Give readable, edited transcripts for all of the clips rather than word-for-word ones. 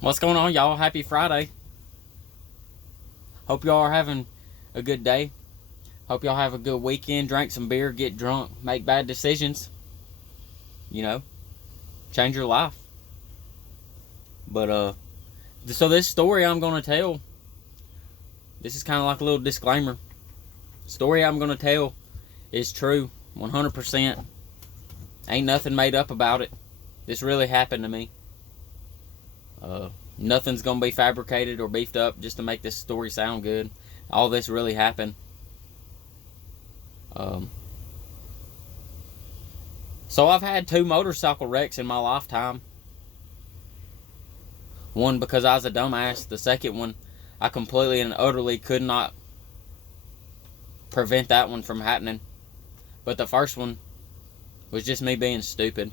What's going on, y'all? Happy Friday. Hope y'all are having a good day. Hope y'all have a good weekend. Drink some beer, get drunk, make bad decisions. You know, change your life. But, so this story I'm going to tell, this is kind of like a little disclaimer. The story I'm going to tell is true, 100%. Ain't nothing made up about it. This really happened to me. Nothing's gonna be fabricated or beefed up just to make this story sound good. All this really happened. So I've had 2 motorcycle wrecks in my lifetime. One because I was a dumbass. The second one, I completely and utterly could not prevent that one from happening. But the first one was just me being stupid.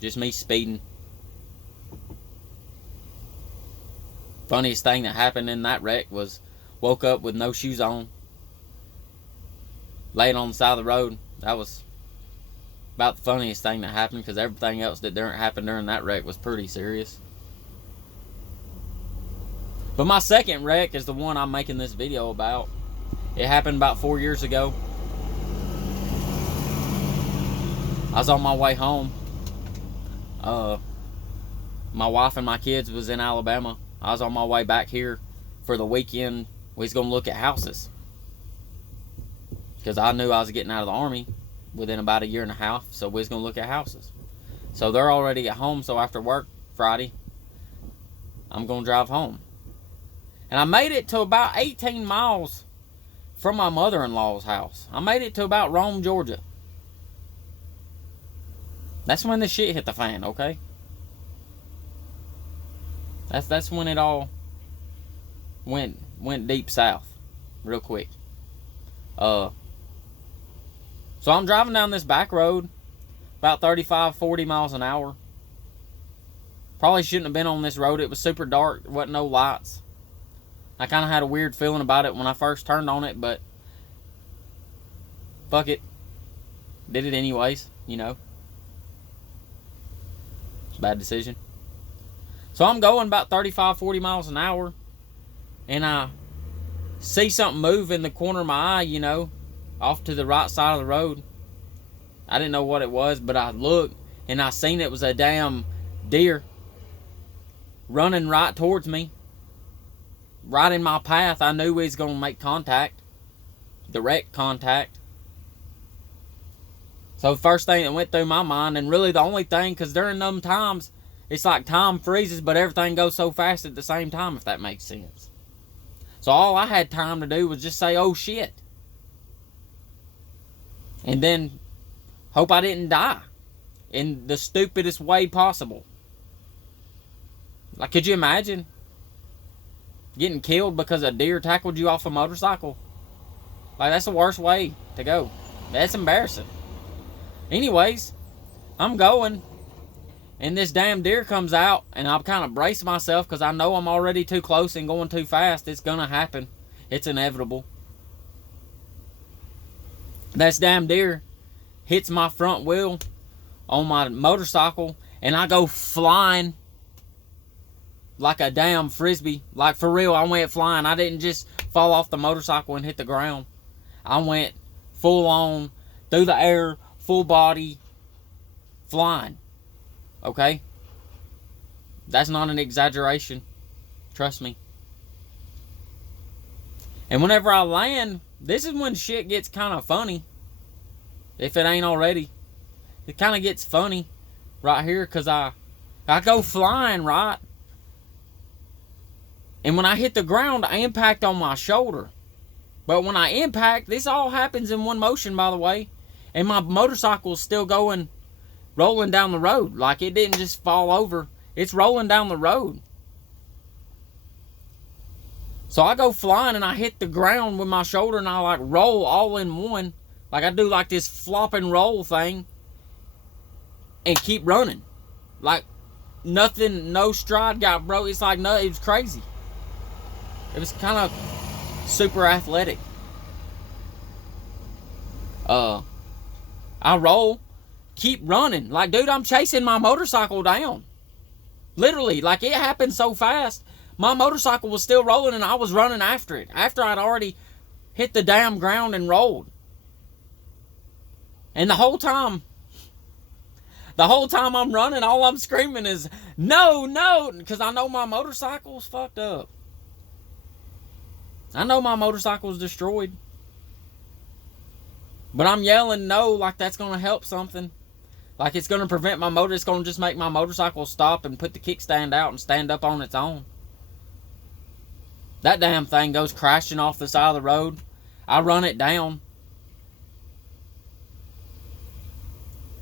Just me speeding. Funniest thing that happened in that wreck was woke up with no shoes on, laying on the side of the road. That was about the funniest thing that happened, because everything else that didn't happen during that wreck was pretty serious. But my second wreck is the one I'm making this video about. It happened about 4 years ago. I was on my way home. My wife and my kids was in Alabama. I was on my way back here for the weekend. We was going to look at houses, because I knew I was getting out of the Army within about a year and a half, so we was going to look at houses. So they're already at home, so after work Friday, I'm going to drive home. And I made it to about 18 miles from my mother-in-law's house. I made it to about Rome, Georgia. That's when the shit hit the fan, okay? That's when it all went deep south real quick. So I'm driving down this back road about 35-40 miles an hour. Probably shouldn't have been on this road. It was super dark. There wasn't no lights. I kind of had a weird feeling about it when I first turned on it, but fuck it. Did it anyways, you know. It's a bad decision. So I'm going about 35-40 miles an hour, and I see something move in the corner of my eye, you know, off to the right side of the road. I didn't know what it was, but I looked, and I seen it was a damn deer running right towards me, right in my path. I knew he was going to make contact, direct contact. So the first thing that went through my mind, and really the only thing, because during them times, it's like time freezes, but everything goes so fast at the same time, if that makes sense. So all I had time to do was just say, oh shit. And then hope I didn't die in the stupidest way possible. Like, could you imagine getting killed because a deer tackled you off a motorcycle? Like, that's the worst way to go. That's embarrassing. Anyways, I'm going. And this damn deer comes out, and I'm kind of bracing myself because I know I'm already too close and going too fast. It's going to happen. It's inevitable. This damn deer hits my front wheel on my motorcycle, and I go flying like a damn frisbee. Like, for real, I went flying. I didn't just fall off the motorcycle and hit the ground. I went full on, through the air, full body, flying. Okay? That's not an exaggeration. Trust me. And whenever I land, this is when shit gets kind of funny. If it ain't already. It kind of gets funny right here, because I go flying, right? And when I hit the ground, I impact on my shoulder. But when I impact, this all happens in one motion, by the way. And my motorcycle's still going, rolling down the road. Like, it didn't just fall over. It's rolling down the road. So I go flying, and I hit the ground with my shoulder, and I like roll all in one. Like, I do like this flop and roll thing, and keep running. Like, nothing, no stride got broke. It's like, no, it was crazy. It was kind of super athletic. I roll, keep running. Like, dude, I'm chasing my motorcycle down. Literally, like, it happened so fast. My motorcycle was still rolling and I was running after it. After I'd already hit the damn ground and rolled. And the whole time I'm running, all I'm screaming is, no, no, because I know my motorcycle's fucked up. I know my motorcycle's destroyed. But I'm yelling no like that's going to help something. Like it's going to prevent my motor. It's going to just make my motorcycle stop and put the kickstand out and stand up on its own. That damn thing goes crashing off the side of the road. I run it down.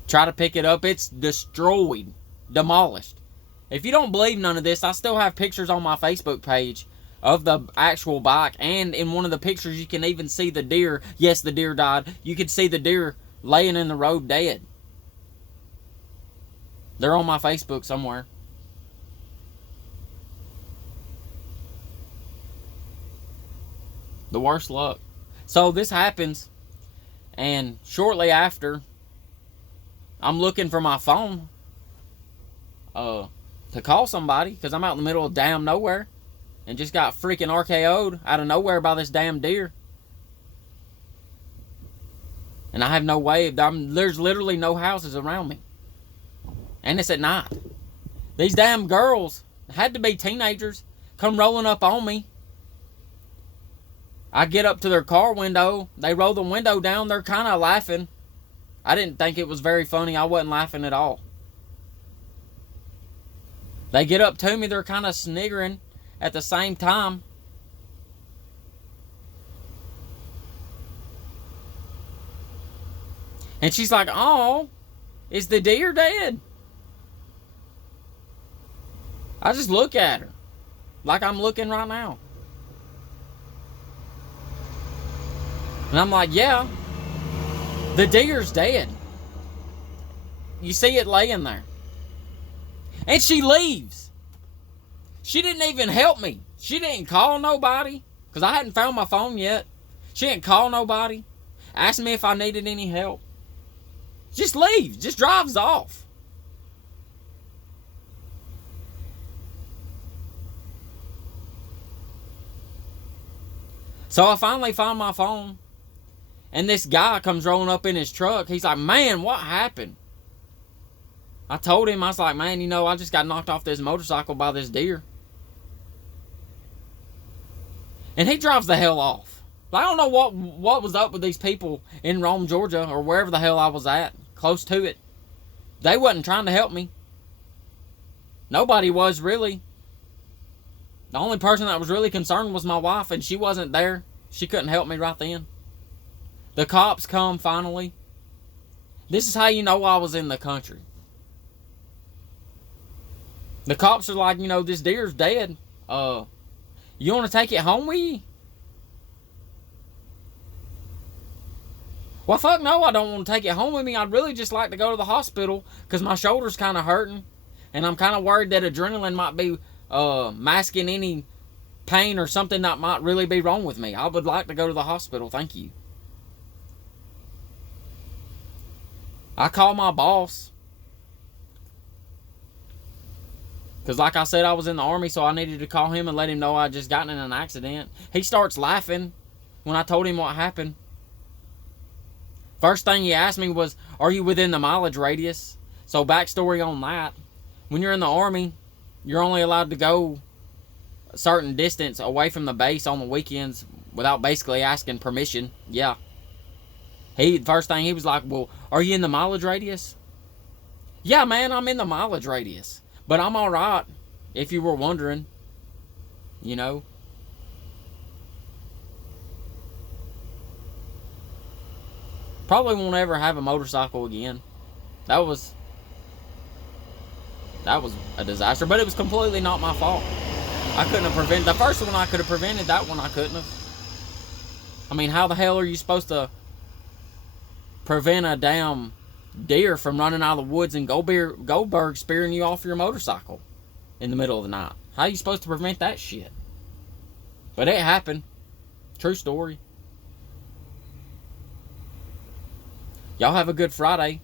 Try to pick it up. It's destroyed. Demolished. If you don't believe none of this, I still have pictures on my Facebook page of the actual bike. And in one of the pictures, you can even see the deer. Yes, the deer died. You can see the deer laying in the road dead. They're on my Facebook somewhere. The worst luck. So this happens, and shortly after, I'm looking for my phone to call somebody because I'm out in the middle of damn nowhere and just got freaking RKO'd out of nowhere by this damn deer. And I have no way. There's literally no houses around me. And it's at night. These damn girls, had to be teenagers, come rolling up on me. I get up to their car window. They roll the window down. They're kind of laughing. I didn't think it was very funny. I wasn't laughing at all. They get up to me. They're kind of sniggering at the same time. And she's like, oh, is the deer dead? I just look at her like I'm looking right now. And I'm like, yeah, the deer's dead. You see it laying there. And she leaves. She didn't even help me. She didn't call nobody because I hadn't found my phone yet. She didn't call nobody. Asked me if I needed any help. Just leaves. Just drives off. So I finally found my phone. And this guy comes rolling up in his truck. He's like, man, what happened? I told him, I was like, man, I just got knocked off this motorcycle by this deer. And he drives the hell off. I don't know what was up with these people in Rome, Georgia, or wherever the hell I was at, close to it. They wasn't trying to help me. Nobody was really. The only person that was really concerned was my wife, and she wasn't there. She couldn't help me right then. The cops come finally. This is how you know I was in the country. The cops are like, this deer's dead. You want to take it home with you? Well, fuck no, I don't want to take it home with me. I'd really just like to go to the hospital because my shoulder's kind of hurting. And I'm kind of worried that adrenaline might be masking any pain or something that might really be wrong with me. I would like to go to the hospital, thank you. I call my boss. Because like I said, I was in the Army, so I needed to call him and let him know I just gotten in an accident. He starts laughing when I told him what happened. First thing he asked me was, are you within the mileage radius? So backstory on that. When you're in the Army, you're only allowed to go a certain distance away from the base on the weekends without basically asking permission. Yeah. First thing he was like, well, are you in the mileage radius? Yeah, man, I'm in the mileage radius. But I'm alright, if you were wondering. Probably won't ever have a motorcycle again. That was a disaster, but it was completely not my fault. I couldn't have prevented. The first one I could have prevented, that one I couldn't have. I mean, how the hell are you supposed to prevent a damn deer from running out of the woods and Goldberg spearing you off your motorcycle in the middle of the night? How are you supposed to prevent that shit? But it happened. True story. Y'all have a good Friday.